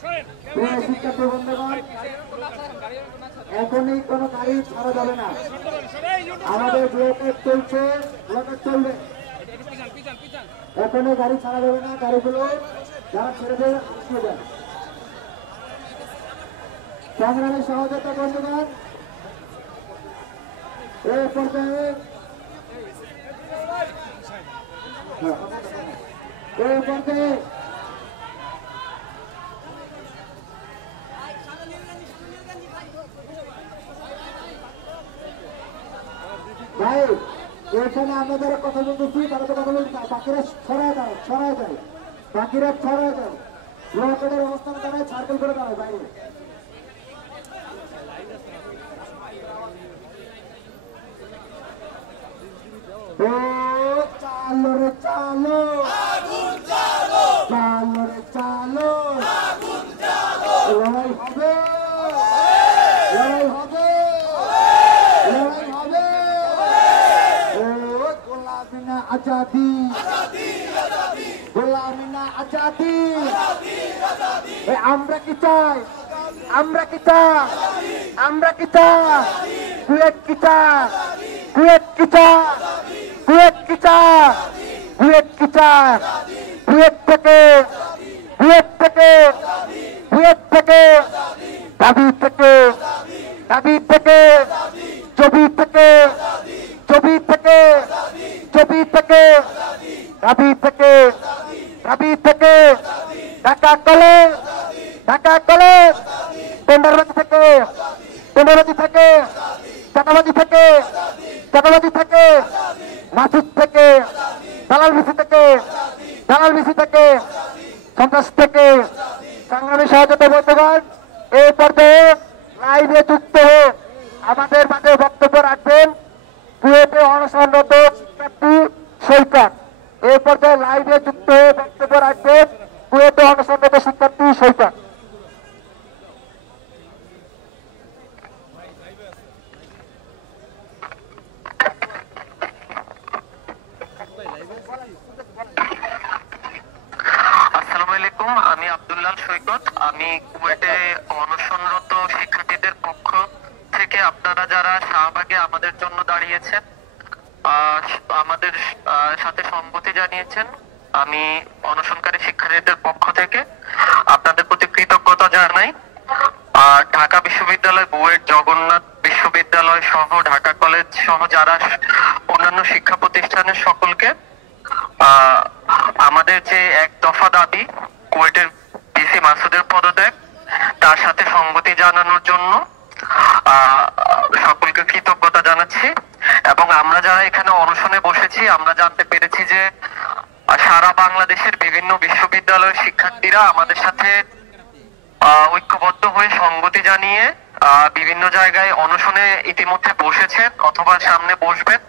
প্রিয় শিক্ষার্থী বন্ধুগণ, এখনই কোনো গাড়ি ছাড়া যাবে না। আমাদের ব্লকেট চলছে, ব্লকেট চলবে, এখনই গাড়ি ছাড়া যাবে না। গাড়িগুলো যারা ছেড়ে দেবে আটকে যাবে। সংগ্রামী সহযোগিতা বন্ধুগণ, এই পর্যায়ে ভাই, এখানে আমরা যারা কথা বলতেছি তারা তো কথা বলছি, বাকিরা ছড়ায় দাঁড়ায়, ছড়ায় যায়, বাকিরা ছড়ায় যায়, ব্লকেটের অবস্থানে দাঁড়ায়, সার্কেল করে দাঁড়ায় বাইরে। ও চালো রে চালো, চালো রে চালো, লড়াই হবে, লড়াই হবে, লড়াই হবে। ও গোলামি না আজাদি, গোলামি না আজাদি। আমরা কি চাই, আমরা কি চাই, আমরা কি চাই, কুয়েত কি চাই, কুয়েত কি চাই, কুয়েত কি চাই, কুয়েত কি চাই, কুয়েত থেকে, কুয়েত থেকে, কুয়েত থেকে, দাবি থেকে, দাবি থেকে, ছবি থেকে, ছবি থেকে, ছবি থেকে, দাবি থেকে, দাবি থেকে, ঢাকা কলেজ, ঢাকা কলেজ, টেন্ডারবাজি থেকে, টেন্ডারবাজি থেকে, চাঁদাবাজি থেকে, চাঁদাবাজি থেকে, মাসুদ থেকে, দালাল বিসি থেকে, দালাল বিসি থেকে, সন্ত্রাস থেকে। সংগ্রামী সহযোগিতা বন্ধুগণ, এই পর্যায়ে লাইভে যুক্ত হয়ে আমাদের মাঝে বক্তব্য রাখবেন কুয়েটে অনশনরত শিক্ষার্থী সৈকত। এই পর্যায়ে লাইভে যুক্ত হয়ে বক্তব্য রাখবেন কুয়েটে অনশনরত শিক্ষার্থী সৈকত। আসসালামু আলাইকুম, আমি আব্দুল্লাহ সৈকত। আমি কুয়েটে অনশনরত শিক্ষার্থীদের পক্ষ থেকে আপনারা যারা শাহবাগে আমাদের জন্য দাঁড়িয়েছেন, আমাদের সাথে সম্মতি জানিয়েছেন, আমি অনশনকারী শিক্ষার্থীদের পক্ষ থেকে আপনাদের প্রতি কৃতজ্ঞতা জানাই। ঢাকা বিশ্ববিদ্যালয়, বুয়েট, জগন্নাথ বিশ্ববিদ্যালয় সহ ঢাকা কলেজ সহ যারা অন্যান্য শিক্ষা প্রতিষ্ঠানের সকলকে আমাদের যে এক দফা দাবি কুয়েটের ডিসি মাসুদের পদত্যাগ, তার সাথে সংগতি জানানোর জন্য সকলকে কৃতজ্ঞতা জানাচ্ছি। এবং আমরা যারা এখানে অনশনে বসেছি, আমরা জানতে পেরেছি যে সারা বাংলাদেশের বিভিন্ন বিশ্ববিদ্যালয়ের শিক্ষার্থীরা আমাদের সাথে ঐক্যবদ্ধ হয়ে সংগতি জানিয়ে বিভিন্ন জায়গায় অনশনে ইতিমধ্যে বসেছেন অথবা সামনে বসবেন।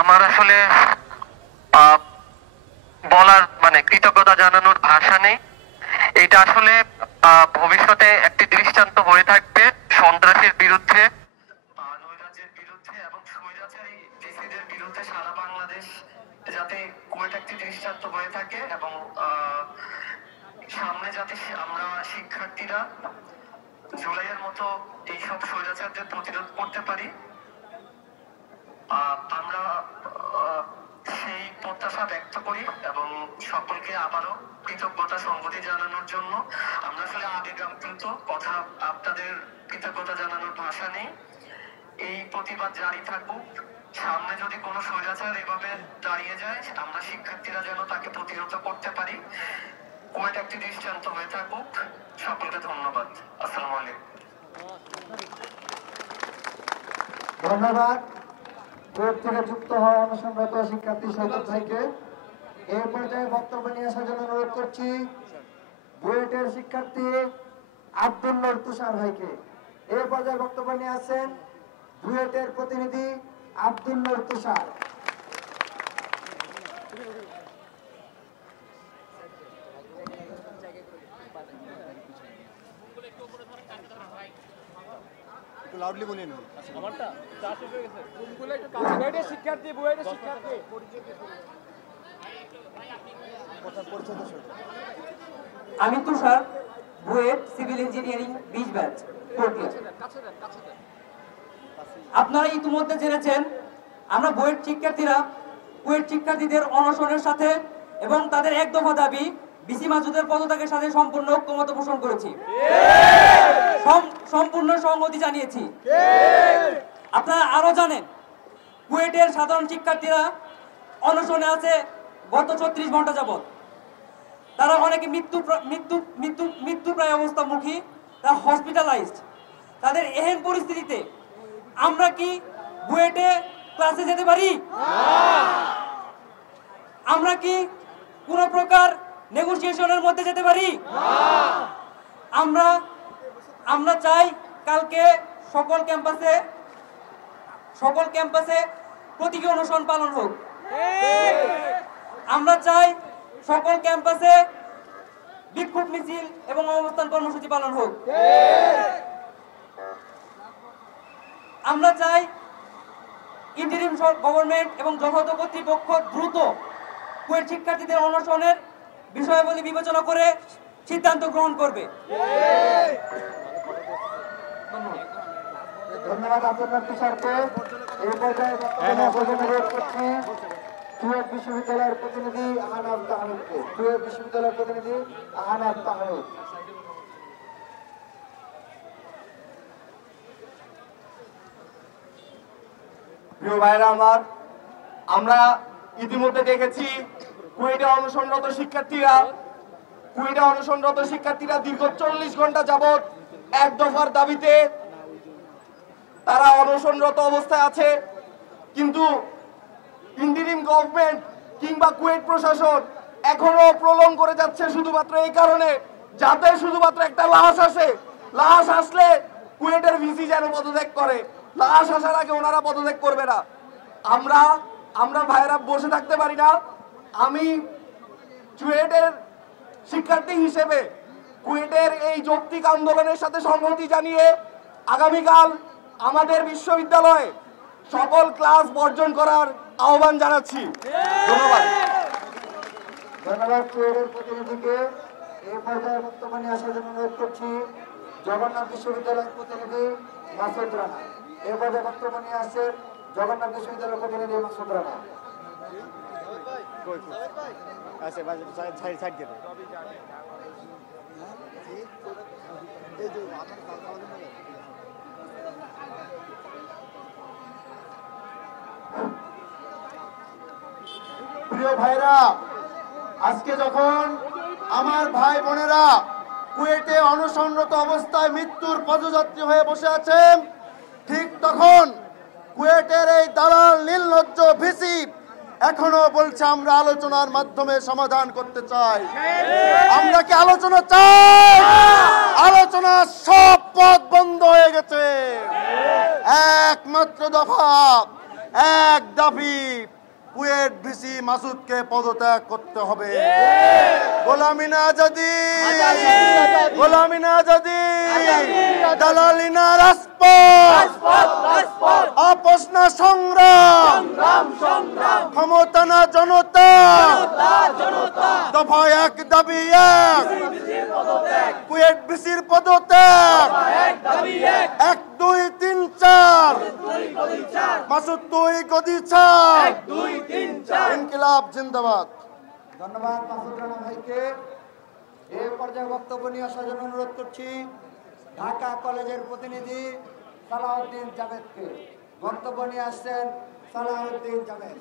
আমার আসলে বলার মানে কৃতজ্ঞতা জানানোর ভাষা নেই। এটা আসলে ভবিষ্যতে একটি দৃষ্টান্ত হয়ে থাকবে সন্ত্রাসের বিরুদ্ধে, নৈরাজ্যের বিরুদ্ধে এবং স্বৈরাচারী ডিসিদের বিরুদ্ধে সারা বাংলাদেশ যাতে কুয়েট একটি দৃষ্টান্ত হয়ে থাকে এবং সামনে যাতে আমরা শিক্ষার্থীরা জুলাইয়ের মতো এইসব স্বৈরাচারদের প্রতিরোধ করতে পারি, আমরা সেই প্রত্যাশা ব্যক্ত করি এবং সকলকে আবারও কৃতজ্ঞতা সংগতি জানানোর জন্য। আমরা আসলে আবেগাপ্লুত, কথা আপনাদের কৃতজ্ঞতা জানানোর ভাষা নেই। এই প্রতিবাদ জারি থাকুক। সামনে যদি কোনো স্বৈরাচার এভাবে দাঁড়িয়ে যায়, আমরা শিক্ষার্থীরা যেন তাকে প্রতিহত করতে পারি। কুয়েট একটি দৃষ্টান্ত হয়ে থাকুক। সকলকে ধন্যবাদ। আসসালামু আলাইকুম। ধন্যবাদ কুয়েট থেকে যুক্ত হওয়া অনশনরত শিক্ষার্থী সৈকত ভাইকে। এই পর্যায়ে বক্তব্য নিয়ে আসার জন্য অনুরোধ করছি বুয়েটের শিক্ষার্থী আব্দুল নূর তুষার ভাইকে। এই পর্যায়ে বক্তব্য নিয়ে আসছেন বুয়েটের প্রতিনিধি আব্দুল নূর তুষার। লাউডলি বলিয়ে নিন আমারটা শিক্ষার্থী বুয়েটের শিক্ষার্থী কথা পরিচয় আমি Tushar, BUET civil engineering 20 batch, fourth year. আপনারা ইতিমধ্যে জেনেছেন আমরা বুয়েট শিক্ষার্থীরা কুয়েট শিক্ষার্থীদের অনশনের সাথে এবং তাদের এক দফা দাবি বিসি মাসুদের পদত্যাগের সাথে সম্পূর্ণ ঐক্যমত পোষণ করেছি, সম্পূর্ণ সংহতি জানিয়েছি। আপনারা আরো জানেন কুয়েটের সাধারণ শিক্ষার্থীরা অনশনে আছে গত 36 ঘন্টা যাবত। তারা অনেকে মৃত্যু প্রায় অবস্থামুখী, তারা হসপিটালাইজড। তাদের এহেন পরিস্থিতিতে আমরা কি বুয়েটে ক্লাসে যেতে পারি? আমরা কি কোন প্রকার নেগোসিয়েশনের মধ্যে যেতে পারি? আমরা চাই কালকে সকল ক্যাম্পাসে প্রতীকী অনুষ্ঠান পালন হোক। আমরা চাই সকল ক্যাম্পাসে বিক্ষোভ মিছিল এবং অবস্থান কর্মসূচি পালন হোক। আমরা চাই ইন্টারিম গভর্নমেন্ট এবং যথাযথ কর্তৃপক্ষ দ্রুত কুয়েট শিক্ষার্থীদের অনশনের বিষয়াবলী বিবেচনা করে সিদ্ধান্ত গ্রহণ করবে। ধন্যবাদ আব্দুল্লাহ তুষারকে। এই পর্যায়ে অনুরোধ করছি কুয়েট বিশ্ববিদ্যালয়ের প্রতিনিধি আহনাব তাহমিদকে। কুয়েট বিশ্ববিদ্যালয়ের প্রতিনিধি আহনাব তাহমিদ। প্রিয় ভাইরা আমার, আমরা ইতিমধ্যে দেখেছি কুয়েটে অনশনরত শিক্ষার্থীরা দীর্ঘ 40 ঘন্টা যাবত এক দফার দাবিতে তারা অনশনরত অবস্থায় আছে। কিন্তু ইন্টারিম গভর্নমেন্ট কিংবা কুয়েট প্রশাসন এখনো প্রলং করে যাচ্ছে শুধুমাত্র এই কারণে যাতে শুধুমাত্র একটা লাশ আসে। লাশ আসলে কুয়েটের ভিসি যেন পদত্যাগ করে, লাশ আসার আগে ওনারা পদত্যাগ করবে না। আমরা ভাইয়েরা বসে থাকতে পারি না। আমি কুয়েটের শিক্ষার্থী হিসেবে কুয়েটের এই যৌক্তিক আন্দোলনের সাথে সংহতি জানিয়ে আগামীকাল আমাদের বিশ্ববিদ্যালয়ে সকল ক্লাস বর্জন করার আহ্বান জানাচ্ছি। ধন্যবাদ। ধন্যবাদ কুয়েটের প্রতিনিধিকে। এই পর্যায়ে বক্তব্য নিয়ে আসার জন্য অনুরোধ করছি জগন্নাথ বিশ্ববিদ্যালয়ের প্রতিনিধি মাসুদ রানা। এই পর্যায়ে বক্তব্য নিয়ে আসছেন জগন্নাথ বিশ্ববিদ্যালয়ের প্রতিনিধি মাসুদ রানা। প্রিয় ভাইরা, আজকে যখন আমার ভাই বোনেরা কুয়েটে অনশনরত অবস্থায় মৃত্যুর পদযাত্রী হয়ে বসে আছেন, ঠিক তখন কুয়েটের এই দালাল নির্লজ্জ ভিসি এখনো বলছে আমরা আলোচনার মাধ্যমে সমাধান করতে চাই। আমরা কি আলোচনা চাই? আলোচনার সব পথ বন্ধ হয়ে গেছে। একমাত্র দফা, এক দাবি, কুয়েট ভিসি মাসুদকে পদত্যাগ করতে হবে। গোলামি না আজাদি, গোলামি না আজাদি, দালালি না রাজপথ, আপোষ না সংগ্রাম, ক্ষমতা না জনতা, দফা এক দাবি এক, কুয়েট ভিসির পদত্যাগ। 1 2 3 4 মাসুদ তুই গদি ছাড়, ইনকিলাব জিন্দাবাদ। ধন্যবাদ মাসুদ রানা ভাইকে। এই পর্যায়ে বক্তব্য নিয়ে আসার জন্য অনুরোধ করছি ঢাকা কলেজের প্রতিনিধি সালাউদ্দিন জাভেদকে। বক্তব্য নিয়ে আসছেন সালাউদ্দিন জাভেদ।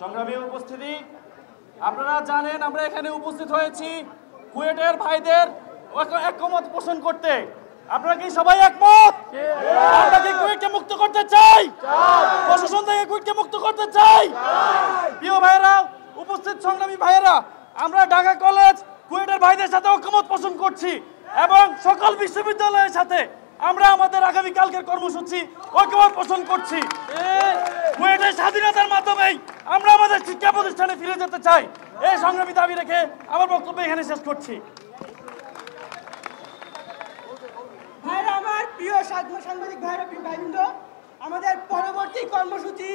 সংগ্রামী উপস্থিতি, আপনারা জানেন আমরা এখানে উপস্থিত হয়েছি কুয়েটের ভাইদের ঐক্যমত পোষণ করতে। আপনারা কি সবাই একমত? আমরা কি কুয়েটকে মুক্ত করতে চাই? প্রশাসন থেকে কুয়েটকে মুক্ত করতে চাই। প্রিয় ভাইয়েরা, উপস্থিত সংগ্রামী ভাইয়েরা, আমরা ঢাকা কলেজ কুয়েটের ভাইদের সাথে ঐক্যমত পোষণ করছি এবং সকল বিশ্ববিদ্যালয়ের সাথে আমরা আমাদের আগামীকালকের কর্মসূচি ঐক্যমত পোষণ করছি। কুয়েটের স্বাধীনতার মাধ্যমেই আমরা আমাদের শিক্ষা প্রতিষ্ঠানে ফিরে যেতে চাই। এই সংগ্রামী দাবি রেখে আমার বক্তব্য এখানে শেষ করছি। ভাইরা আমার, প্রিয় সাংবাদিক ভাইরা, প্রিয় ভাইবৃন্দ, আমাদের পরবর্তী কর্মসূচি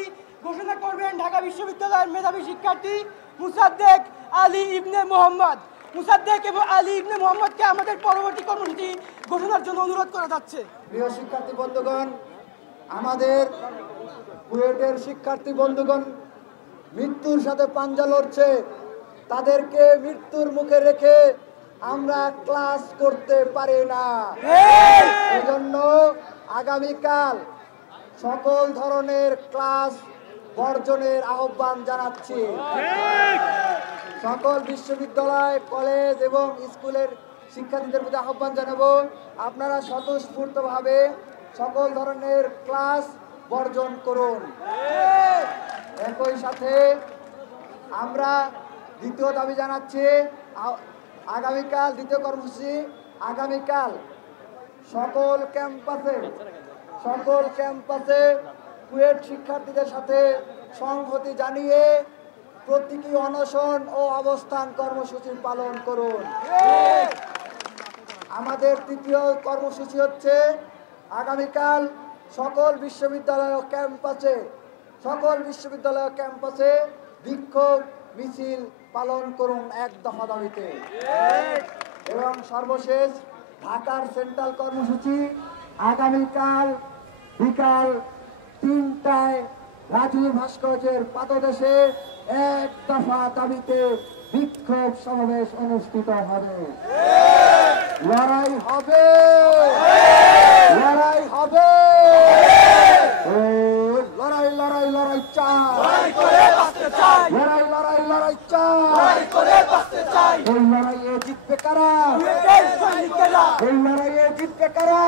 ঘোষণা করবেন ঢাকা বিশ্ববিদ্যালয়ের মেধাবী শিক্ষার্থী মুসাদ্দেক আলী ইবনে মোহাম্মদ। মুসাদ্দেক এবং আলী ইবনে মোহাম্মদকে আমাদের পরবর্তী কর্মসূচি ঘোষণার জন্য অনুরোধ করা যাচ্ছে। প্রিয় শিক্ষার্থী বন্ধুগণ, আমাদের কুয়েটের শিক্ষার্থী বন্ধুগণ মৃত্যুর সাথে পাঞ্জা লড়ছে। তাদেরকে মৃত্যুর মুখে রেখে আমরা ক্লাস করতে পারি না। এজন্য আগামীকাল সকল ধরনের ক্লাস বর্জনের আহ্বান জানাচ্ছি। সকল বিশ্ববিদ্যালয়, কলেজ এবং স্কুলের শিক্ষার্থীদের প্রতি আহ্বান জানাবো, আপনারা স্বতঃস্ফূর্তভাবে সকল ধরনের ক্লাস বর্জন করুন। একই সাথে আমরা দ্বিতীয় দাবি জানাচ্ছি, আগামীকাল দ্বিতীয় কর্মসূচি, আগামীকাল সকল ক্যাম্পাসে কুয়েট শিক্ষার্থীদের সাথে সংহতি জানিয়ে প্রতীকী অনশন ও অবস্থান কর্মসূচি পালন করুন। আমাদের তৃতীয় কর্মসূচি হচ্ছে আগামীকাল সকল বিশ্ববিদ্যালয় ক্যাম্পাসে বিক্ষোভ মিছিল পালন করুন এক দফা দাবিতে। এবং সর্বশেষ ঢাকার সেন্ট্রাল কর্মসূচি আগামীকাল বিকাল 3টায় রাজু ভাস্কর্যের পাদদেশে এক দফা দাবিতে বিক্ষোভ সমাবেশ অনুষ্ঠিত হবে। লড়াই হবে, লড়াই হবে, লড়াই লড়াই লড়াই চাই, লড়াই লড়াই লড়াই চাই। এই লড়াইয়ে জিতবে কারা? এই লড়াইয়ে জিতবে কারা?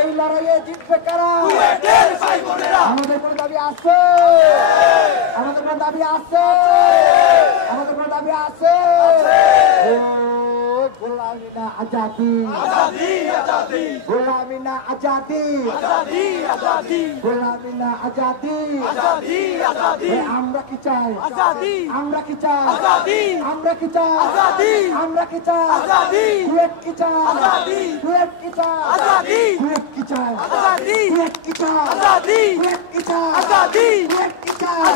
এই লড়াইয়ে জিতবে কারা? আমাদের কোনো দাবি আছে, আমাদের কোনো দাবি আছে, আমাদের কোনো দাবি আছে। গোলামি না আজাদি, গোলামি না আজাদি, গোলামি না আজাদি। আমরা কি চাই? আমরা কি চাই? আমরা কি চাই? আমরা কি চাই? কুয়েট কি চাই? কুয়েট কি চাই? কুয়েট কি চাই? কুয়েট কি চাই? কুয়েট কি চাই? কুয়েট কি চাই?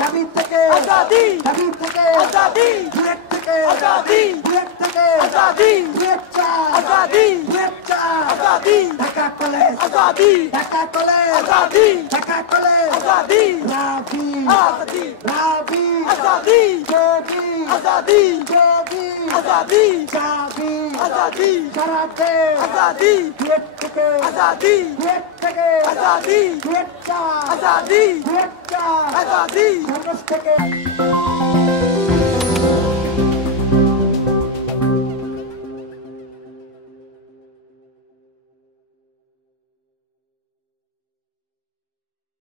দাবি থেকে আজাদি, দাবি থেকে আজাদি, কুয়েট থেকে আজাদি, কুয়েট থেকে আজাদি, কুয়েট চাই আজাদি, কুয়েট চাই Azadi. Dhaka college Azadi, Dhaka college Azadi, Dhaka college Azadi. রাবি আজাদি, রাবি আজাদি, যোগী আজাদি, যোগী আজাদি, চাবি আজাদি, সারাতে আজাদি, কুয়েট থেকে আজাদি, কুয়েট থেকে আজাদি, কুয়েট চাই আজাদি, কুয়েট চাই আজাদি। সর্বশ থেকে